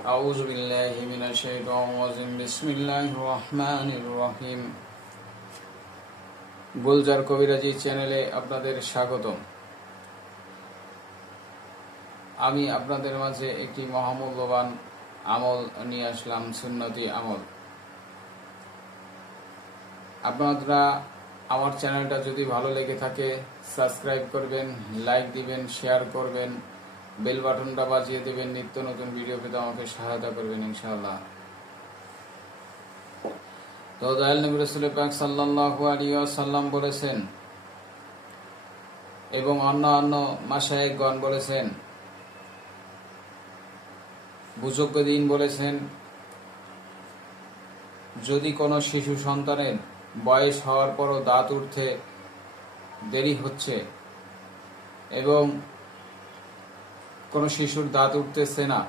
أعوذ بالله من الشيطان الرجيم بسم الله الرحمن الرحيم গুলজার কবিরাজি চ্যানেলে আপনাদের স্বাগতম। আমি আপনাদের মাঝে একটি মহামূল্যবান আমল নিয়ে আসলাম, সুন্নতি আমল। আপনারা আমার চ্যানেলটা যদি ভালো লেগে থাকে সাবস্ক্রাইব করবেন, লাইক দিবেন, শেয়ার করবেন, বেল বাটনটা বাজিয়ে দেবেন, নিত্য নতুন ভিডিও পেতে আমাকে সহায়তা করবেন ইনশাআল্লাহ। তো দয়াল নবী রাসূল পাক সাল্লাল্লাহু আলাইহি ওয়াসাল্লাম বলেছেন এবং অন্য মাশায়েখগণ বলেছেন, বুজুর্গদিন বলেছেন, যদি কোনো শিশু সন্তানের বয়স হওয়ার পরও দাঁত উঠতে দেরি হচ্ছে এবং কোনো শিশুর দাঁত উঠতেছে না,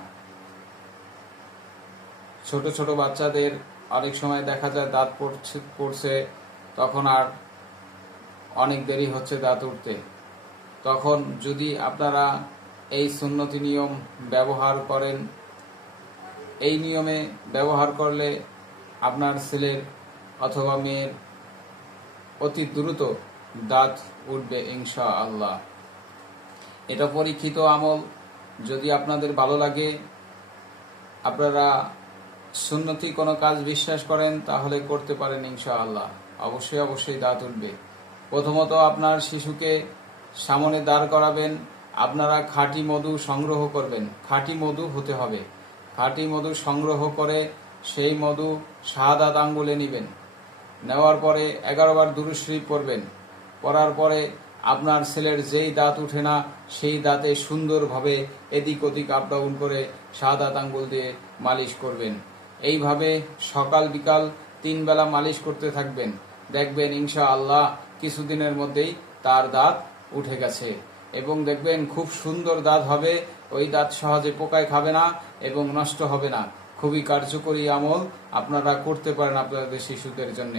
ছোট ছোট বাচ্চাদের অনেক সময় দেখা যায় দাঁত পড়ছে, তখন আর অনেক দেরি হচ্ছে দাঁত উঠতে, তখন যদি আপনারা এই সুন্নতি নিয়ম ব্যবহার করেন, এই নিয়মে ব্যবহার করলে আপনার ছেলের অথবা মেয়ের অতি দ্রুত দাঁত উঠবে ইনশাআল্লাহ। এটা পরীক্ষিত আমল। যদি আপনাদের ভালো লাগে, আপনারা সুন্নতি কোনো কাজ বিশ্বাস করেন, তাহলে করতে পারেন ইনশাআল্লাহ। অবশ্যই দাঁত উঠবে। প্রথমত আপনার শিশুকে সামনে দাঁড় করাবেন, আপনারা খাঁটি মধু সংগ্রহ করবেন। খাঁটি মধু হতে হবে। খাঁটি মধু সংগ্রহ করে সেই মধু শাহাদাত আঙ্গুলে নেবেন। নেওয়ার পরে 11 বার দুরূদ শরীফ পড়বেন। পড়ার পরে আপনার ছেলের যেই দাঁত উঠে না, সেই দাঁতে সুন্দরভাবে এদিক ওদিক আপ ডাউন করে শাহাদাত আঙ্গুল দিয়ে মালিশ করবেন। এইভাবে সকাল বিকাল 3 বেলা মালিশ করতে থাকবেন। দেখবেন ইনশাআল্লাহ কিছুদিনের মধ্যেই তার দাঁত উঠে গেছে এবং দেখবেন খুব সুন্দর দাঁত হবে। ওই দাঁত সহজে পোকায় খাবে না এবং নষ্ট হবে না। খুবই কার্যকরী আমল, আপনারা করতে পারেন আপনাদের শিশুদের জন্য।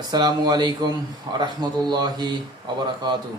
আসসালামু আলাইকুম ওয়া রাহমাতুল্লাহি ওয়া বারাকাতুহু।